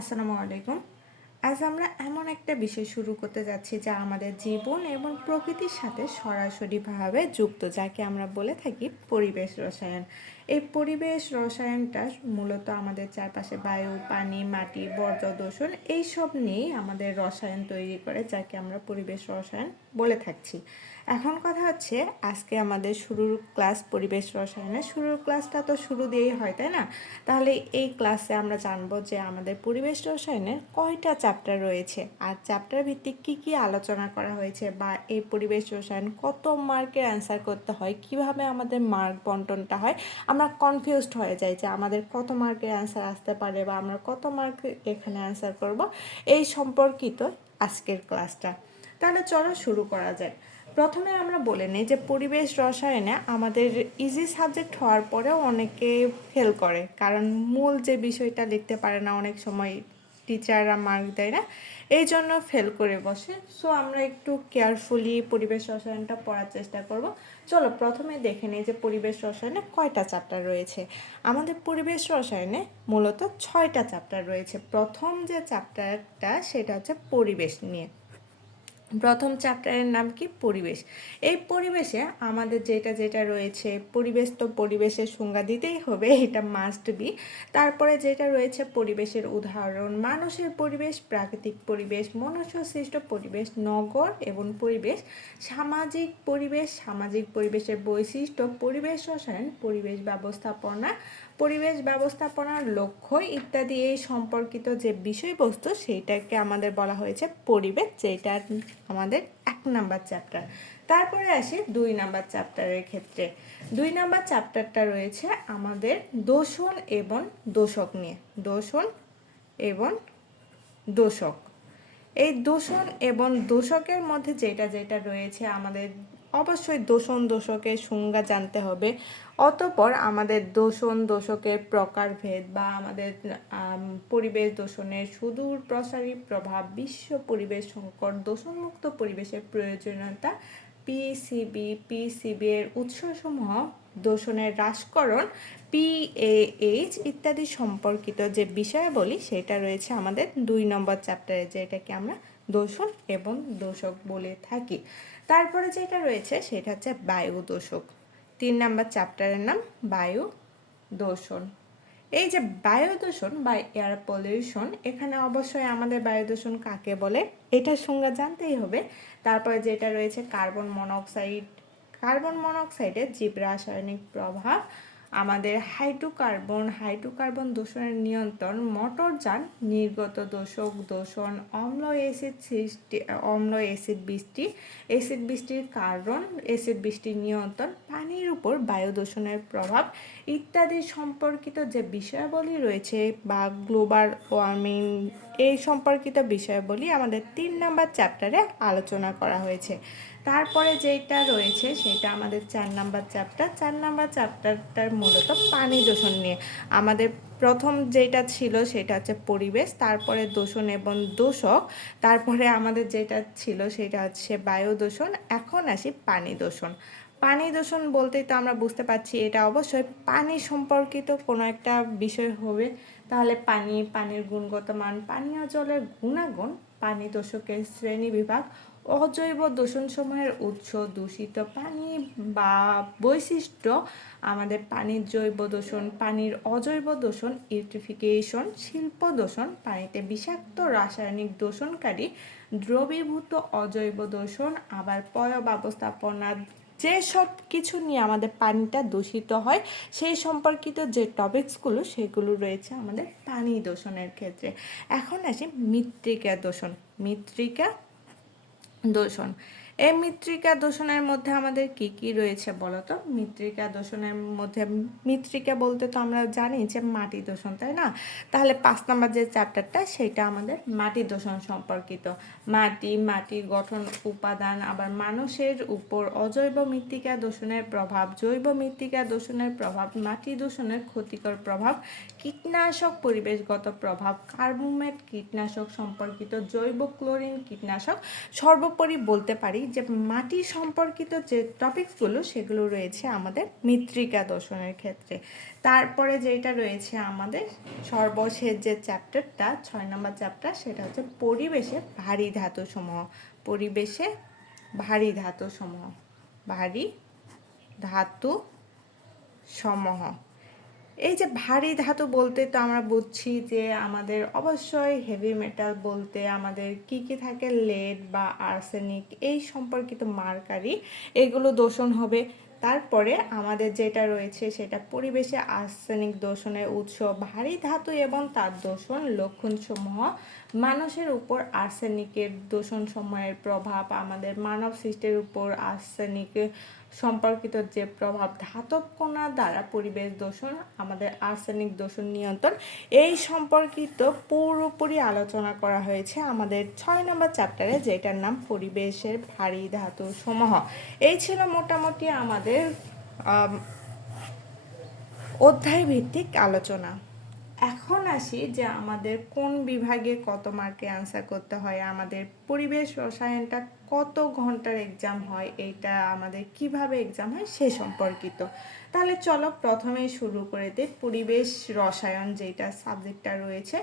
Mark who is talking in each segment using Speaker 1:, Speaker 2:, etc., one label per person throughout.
Speaker 1: আসসালামু আলাইকুম। আজ আমরা এমন একটা বিষয় শুরু করতে যাচ্ছি যা আমাদের জীবন এবং প্রকৃতির সাথে সরাসরিভাবে যুক্ত, যাকে আমরা বলে থাকি পরিবেশ রসায়ন। এই পরিবেশ রসায়নটা মূলত আমাদের চারপাশে বায়ু, পানি, মাটি, বর্জ্য, দূষণ, এইসব নিয়েই আমাদের রসায়ন তৈরি করে, যাকে আমরা পরিবেশ রসায়ন বলে থাকছি। এখন কথা হচ্ছে, আজকে আমাদের শুরুর ক্লাস পরিবেশ রসায়নের শুরুর ক্লাসটা তো শুরু দিয়েই হয়, তাই না? তাহলে এই ক্লাসে আমরা জানব যে আমাদের পরিবেশ রসায়নের কয়টা চ্যাপ্টার রয়েছে, আর চ্যাপ্টার ভিত্তিক কী কী আলোচনা করা হয়েছে, বা এই পরিবেশ রসায়ন কত মার্কের অ্যান্সার করতে হয়, কীভাবে আমাদের মার্ক বন্টনটা হয় আমরা কনফিউজড হয়ে যাই যে আমাদের কত মার্কের অ্যান্সার আসতে পারে বা আমরা কত মার্ক এখানে অ্যান্সার করব। এই সম্পর্কিত আজকের ক্লাসটা তাহলে চলো শুরু করা যায় প্রথমে আমরা বলে নিই যে পরিবেশ রসায়নে আমাদের ইজি সাবজেক্ট হওয়ার পরেও অনেকে ফেল করে। কারণ মূল যে বিষয়টা লিখতে পারে না, অনেক সময় টিচাররা মার্ক দেয় না, এই জন্য ফেল করে বসে। সো আমরা একটু কেয়ারফুলি পরিবেশ রসায়নটা পড়ার চেষ্টা করব। চলো প্রথমে দেখে নিই যে পরিবেশ রসায়নে কয়টা চ্যাপ্টার রয়েছে। আমাদের পরিবেশ রসায়নে মূলত ছয়টা চ্যাপ্টার রয়েছে। প্রথম যে চ্যাপ্টারটা, সেটা হচ্ছে পরিবেশ নিয়ে। প্রথম চ্যাপ্টারের নাম কি? পরিবেশ। এই পরিবেশে আমাদের যেটা যেটা রয়েছে, পরিবেশ তো পরিবেশের সংজ্ঞা দিতেই হবে, এটা মাস্ট বি তারপরে যেটা রয়েছে, পরিবেশের উদাহরণ। মানুষের পরিবেশ, প্রাকৃতিক পরিবেশ মনুষ্য সৃষ্ট পরিবেশ, নগর এবং পরিবেশ, সামাজিক পরিবেশ, সামাজিক পরিবেশের বৈশিষ্ট্য, পরিবেশ রসায়ন, পরিবেশ ব্যবস্থাপনা পরিবেশ ব্যবস্থাপনার লক্ষ্য ইত্যাদি এই সম্পর্কিত যে বিষয়বস্তু, সেইটাকে আমাদের বলা হয়েছে পরিবেশ, যেটা আমাদের এক নাম্বার চ্যাপ্টার। তারপরে আসি দুই নাম্বার চ্যাপ্টারের ক্ষেত্রে। দুই নাম্বার চ্যাপ্টারটা রয়েছে আমাদের দোষণ এবং দোষক নিয়ে। দোষণ এবং দোষক। এই দূষণ এবং দোষকের মধ্যে যেটা যেটা রয়েছে আমাদের অবশ্যই দোষণ দোষকের সংজ্ঞা জানতে হবে। অতপর আমাদের দোষণ দোষকের প্রকারভেদ বা আমাদের পরিবেশ দূষণের সুদূর প্রসারী প্রভাব, বিশ্ব পরিবেশ সংকট, দূষণমুক্ত পরিবেশের প্রয়োজনীয়তা পিসিবি পিসিবি এর উৎসসমূহ, দূষণের হ্রাসকরণ পিএএইচ ইত্যাদি সম্পর্কিত যে বিষয়াবলী, সেটা রয়েছে আমাদের দুই নম্বর চ্যাপ্টারে যেটাকে আমরা দূষণ এবং দোষক বলে থাকি। তারপরে যেটা রয়েছে সেটা হচ্ছে বায়ু দূষক তিন নাম্বার চ্যাপ্টারের নাম বায়ু দূষণ এই যে বায়ু দূষণ বা এয়ার পলিউশন এখানে অবশ্যই আমাদের বায়ু দূষণ কাকে বলে এটার সংজ্ঞা জানতেই হবে। তারপরে যেটা রয়েছে কার্বন মনোক্সাইড কার্বন মনোক্সাইডের জীব রাসায়নিক প্রভাব আমাদের হাইড্রোকার্বন হাইড্রোকার্বন দূষণের নিয়ন্ত্রণ মোটরযান নির্গত দোষক দূষণ, অম্ল অ্যাসিড সৃষ্টি, অম্ল অ্যাসিড বৃষ্টি, অ্যাসিড বৃষ্টির কারণ, অ্যাসিড বৃষ্টির নিয়ন্ত্রণ পানির উপর বায়ু দূষণের প্রভাব ইত্যাদি সম্পর্কিত যে বিষয়াবলী রয়েছে বা গ্লোবাল ওয়ার্মিং এই সম্পর্কিত বিষয়াবলী আমাদের তিন নাম্বার চ্যাপ্টারে আলোচনা করা হয়েছে। তারপরে যেটা রয়েছে সেটা আমাদের চার নাম্বার চ্যাপ্টার। চার নাম্বার চ্যাপ্টারটার মূলত পানি দূষণ নিয়ে। আমাদের প্রথম যেটা ছিল সেটা হচ্ছে পরিবেশ, তারপরে দূষণ এবং দূষক, তারপরে আমাদের যেটা ছিল সেটা হচ্ছে বায়ু দূষণ এখন আসি পানি দূষণ। পানি দূষণ বলতেই তো আমরা বুঝতে পারছি, এটা অবশ্যই পানি সম্পর্কিত কোনো একটা বিষয় হবে। তাহলে পানি, পানির গুণগত মান, পানীয় জলের গুণাগুণ, পানি দূষকের শ্রেণি বিভাগ, অজৈব দূষণসমূহের উৎস, দূষিত পানি বা বৈশিষ্ট্য, আমাদের পানির জৈব দূষণ, পানির অজৈব দূষণ, ইউট্রিফিকেশন, শিল্প দূষণ, পানিতে বিষাক্ত রাসায়নিক দূষণকারী দ্রবীভূত অজৈব দূষণ, আবার পয় ব্যবস্থাপনা যে সব কিছু নিয়ে আমাদের পানিটা দূষিত হয়, সেই সম্পর্কিত যে টপিকসগুলো সেগুলো রয়েছে আমাদের পানি দূষণের ক্ষেত্রে। এখন আসি মৃত্তিকা দূষণ। মৃত্তিকা দূষণ। এই মৃত্তিকা দূষণের মধ্যে আমাদের কি কি রয়েছে বলতো? মৃত্তিকা দূষণের মধ্যে মৃত্তিকা বলতে তো আমরা জানি যে মাটি দূষণ, তাই না? তাহলে পাঁচ নম্বর যে চ্যাপ্টারটা, সেটা আমাদের মাটি দূষণ সম্পর্কিত। মাটি মাটির গঠন, উপাদান, আবার মানুষের উপর অজৈব মৃত্তিকা দূষণের প্রভাব, জৈব মৃত্তিকা দূষণের প্রভাব, মাটি দূষণের ক্ষতিকর প্রভাব, কীটনাশক পরিবেশগত প্রভাব, কার্বোমেট কীটনাশক সম্পর্কিত জৈব ক্লোরিন কীটনাশক, সর্বোপরি বলতে পারি যে মাটি সম্পর্কিত যে টপিকসগুলো সেগুলো রয়েছে আমাদের মৃত্তিকা দর্শনের ক্ষেত্রে। তারপরে যেটা রয়েছে আমাদের সর্বশেষ যে চ্যাপ্টারটা ছয় নম্বর চ্যাপ্টার সেটা হচ্ছে পরিবেশে ভারী ধাতু সমূহ। পরিবেশে ভারী ধাতু সমূহ, ভারী ধাতু সমূহ। এই যে ভারী ধাতু বলতে তো আমরা বুঝছি যে আমাদের অবশ্যই হেভি মেটাল বলতে আমাদের কি কি থাকে? লেড বা আর্সেনিক এই সম্পর্কিত মার্কারি এগুলো দোষণ হবে। তারপরে আমাদের যেটা রয়েছে সেটা পরিবেশে আর্সেনিক দোষণের উৎস ভারী ধাতু এবং তার দোষণ লক্ষণসমূহ মানুষের উপর আর্সেনিকের দূষণ সময়ের প্রভাব আমাদের মানব সৃষ্টির উপর আর্সেনিক সম্পর্কিত যে প্রভাব ধাতব কণা দ্বারা পরিবেশ দূষণ আমাদের আর্সেনিক দূষণ নিয়ন্ত্রণ এই সম্পর্কিত পুরোপুরি আলোচনা করা হয়েছে আমাদের ছয় নম্বর চ্যাপ্টারে যেটার নাম পরিবেশের ভারী ধাতু সমূহ। এই ছিল মোটামুটি আমাদের আম, অধ্যায় ভিত্তিক আলোচনা। এখন আসি যে আমাদের কোন বিভাগে কত মার্কে আনসার করতে হয়, আমাদের পরিবেশ রসায়নটা কত ঘণ্টার এক্সাম হয়, এইটা আমাদের কীভাবে এক্সাম হয় সে সম্পর্কিত। তাহলে চলো প্রথমেই শুরু করে দিই, পরিবেশ রসায়ন যেটা সাবজেক্টটা রয়েছে,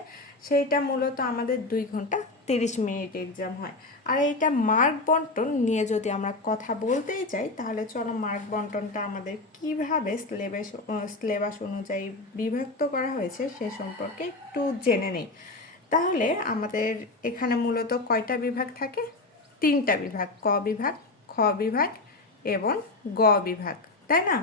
Speaker 1: সেইটা মূলত আমাদের দুই ঘণ্টা তিরিশ মিনিট এক্সাম হয়। আর এইটা মার্ক বন্টন নিয়ে যদি আমরা কথা বলতেই চাই, তাহলে চলো মার্ক বন্টনটা আমাদের কীভাবে সিলেবাস সিলেবাস অনুযায়ী বিভক্ত করা হয়েছে সে সম্পর্কে একটু জেনে নেই। তাহলে আমাদের এখানে মূলত কয়টা বিভাগ থাকে? তিনটা বিভাগ, ক বিভাগ, খ বিভাগ এবং গ বিভাগ, তাই না?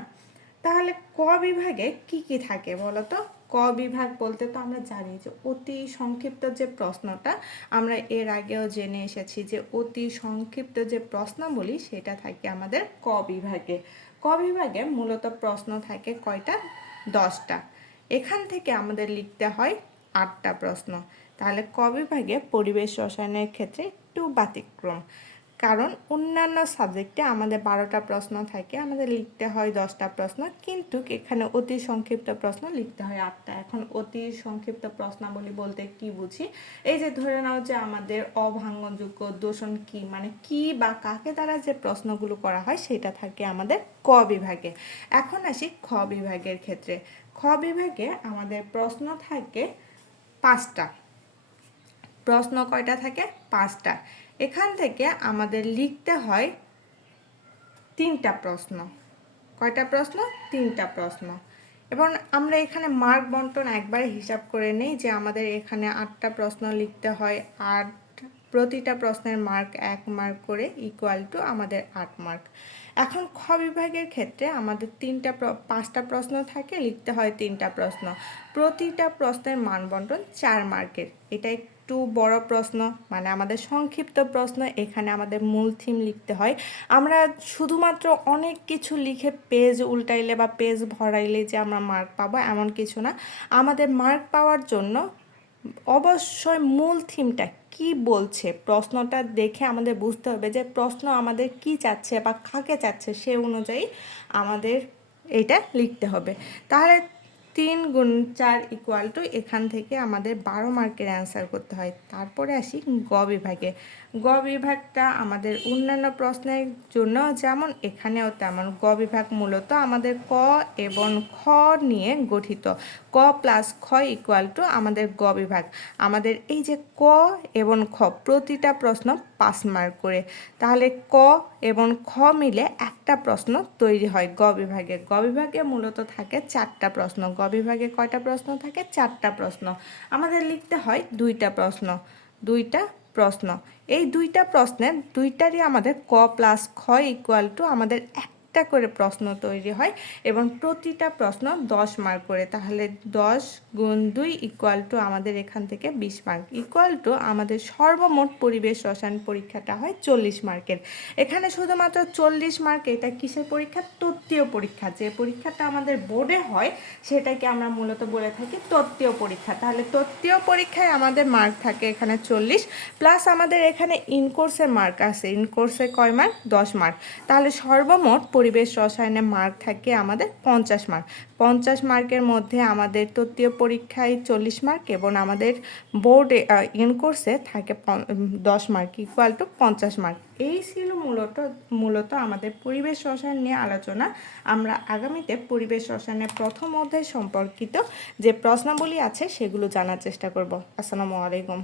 Speaker 1: তাহলে ক বিভাগে কি কি থাকে বলো তো? ক বিভাগ বলতে তো আমরা জানি যে অতি সংক্ষিপ্ত যে প্রশ্নটা, আমরা এর আগেও জেনে এসেছি যে অতি সংক্ষিপ্ত যে প্রশ্ন বলি সেটা থাকে আমাদের ক বিভাগে। ক বিভাগে মূলত প্রশ্ন থাকে কয়টা? দশটা। এখান থেকে আমাদের লিখতে হয় আটটা প্রশ্ন। তাহলে ক বিভাগে পরিবেশ রসায়নের ক্ষেত্রে একটু ব্যতিক্রম। কারণ অন্যান্য সাবজেক্টে আমাদের বারোটা প্রশ্ন থাকে, আমাদের লিখতে হয় দশটা প্রশ্ন, কিন্তু এখানে অতি সংক্ষিপ্ত প্রশ্ন লিখতে হয় আটটা। এখন অতি সংক্ষিপ্ত প্রশ্নাবলী বলতে কি বুঝি? এই যে ধরে নাও যে আমাদের অভাঙ্গনযোগ্য দূষণ কি মানে কি বা কাকে দ্বারা যে প্রশ্নগুলো করা হয় সেটা থাকে আমাদের ক বিভাগে। এখন আসি খ বিভাগের ক্ষেত্রে। খ বিভাগে আমাদের প্রশ্ন থাকে পাঁচটা। প্রশ্ন কয়টা থাকে? পাঁচটা। এখান থেকে আমাদের লিখতে হয় তিনটা প্রশ্ন। কয়টা প্রশ্ন? তিনটা প্রশ্ন। এবং আমরা এখানে মার্ক বন্টন একবারে হিসাব করে নেই যে আমাদের এখানে আটটা প্রশ্ন লিখতে হয়, আট, প্রতিটা প্রশ্নের মার্ক এক মার্ক করে ইকুয়াল টু আমাদের আট মার্ক এখন খ বিভাগের ক্ষেত্রে আমাদের তিনটা পাঁচটা প্রশ্ন থাকে, লিখতে হয় তিনটা প্রশ্ন। প্রতিটা প্রশ্নের মান বন্টন চার মার্কের এটা একটু বড় প্রশ্ন মানে আমাদের সংক্ষিপ্ত প্রশ্ন, এখানে আমাদের মূল থিম লিখতে হয়। আমরা শুধুমাত্র অনেক কিছু লিখে পেজ উল্টাইলে বা পেজ ভরাইলে যে আমরা মার্ক পাবো, এমন কিছু না। আমাদের মার্ক পাওয়ার জন্য অবশ্যই মূল থিমটা কি বলছে, প্রশ্নটা দেখে আমাদের বুঝতে হবে যে প্রশ্ন আমাদের কি চাচ্ছে বা কাকে চাচ্ছে সে অনুযায়ী আমাদের এটা লিখতে হবে। তাহলে তিন গুণ চার ইকুয়াল টু এখান থেকে আমাদের বারো মার্কের অ্যান্সার করতে হয়। তারপরে আসি গ বিভাগে। গ বিভাগটা আমাদের অন্যান্য প্রশ্নের জন্য যেমন এখানেও তেমন। গ বিভাগ মূলত আমাদের ক এবং খ নিয়ে গঠিত। ক প্লাস খ ইকুয়াল টু আমাদের গ বিভাগ। আমাদের এই যে ক এবং খ, প্রতিটা প্রশ্ন পাস মার্ক করে। তাহলে ক এবং খ মিলে একটা প্রশ্ন তৈরি হয় গ বিভাগে। গ বিভাগে মূলত থাকে চারটা প্রশ্ন। গ বিভাগে কয়টা প্রশ্ন থাকে? চারটা প্রশ্ন। আমাদের লিখতে হয় দুইটা প্রশ্ন। দুইটা প্রশ্ন। এই দুইটা প্রশ্নের দুইটারই আমাদের ক প্লাস খ ইকুয়াল টু আমাদের একটা করে প্রশ্ন তৈরি হয় এবং প্রতিটা প্রশ্ন দশ মার্ক করে। তাহলে দশ গুণ দুই ইকুয়াল টু আমাদের এখান থেকে বিশ মার্ক ইকুয়াল টু আমাদের সর্বমোট পরিবেশ রসায়ন পরীক্ষাটা হয় চল্লিশ মার্কের এখানে শুধুমাত্র চল্লিশ মার্ক এটা কিসের পরীক্ষা? তত্ত্বীয় পরীক্ষা। যে পরীক্ষাটা আমাদের বোর্ডে হয়, সেটাকে আমরা মূলত বলে থাকি তত্ত্বীয় পরীক্ষা। তাহলে তত্ত্বীয় পরীক্ষায় আমাদের মার্ক থাকে এখানে চল্লিশ প্লাস আমাদের এখানে ইনকোর্সের মার্ক আছে। ইনকোর্সে কয় মার্ক দশ মার্ক তাহলে সর্বমোট পরিবেশ রসায়নে মার্ক থাকে আমাদের পঞ্চাশ মার্ক পঞ্চাশ মার্কের মধ্যে আমাদের তত্ত্বীয় পরীক্ষায় চল্লিশ মার্ক এবং আমাদের বোর্ডে ইনকোর্সে থাকে দশ মার্ক ইকুয়াল টু পঞ্চাশ মার্ক এই ছিল মূলত মূলত আমাদের পরিবেশ রসায়ন নিয়ে আলোচনা। আমরা আগামীতে পরিবেশ রসায়নের প্রথম অধ্যায় সম্পর্কিত যে প্রশ্নাবলী আছে সেগুলো জানার চেষ্টা করব। আসসালামু আলাইকুম।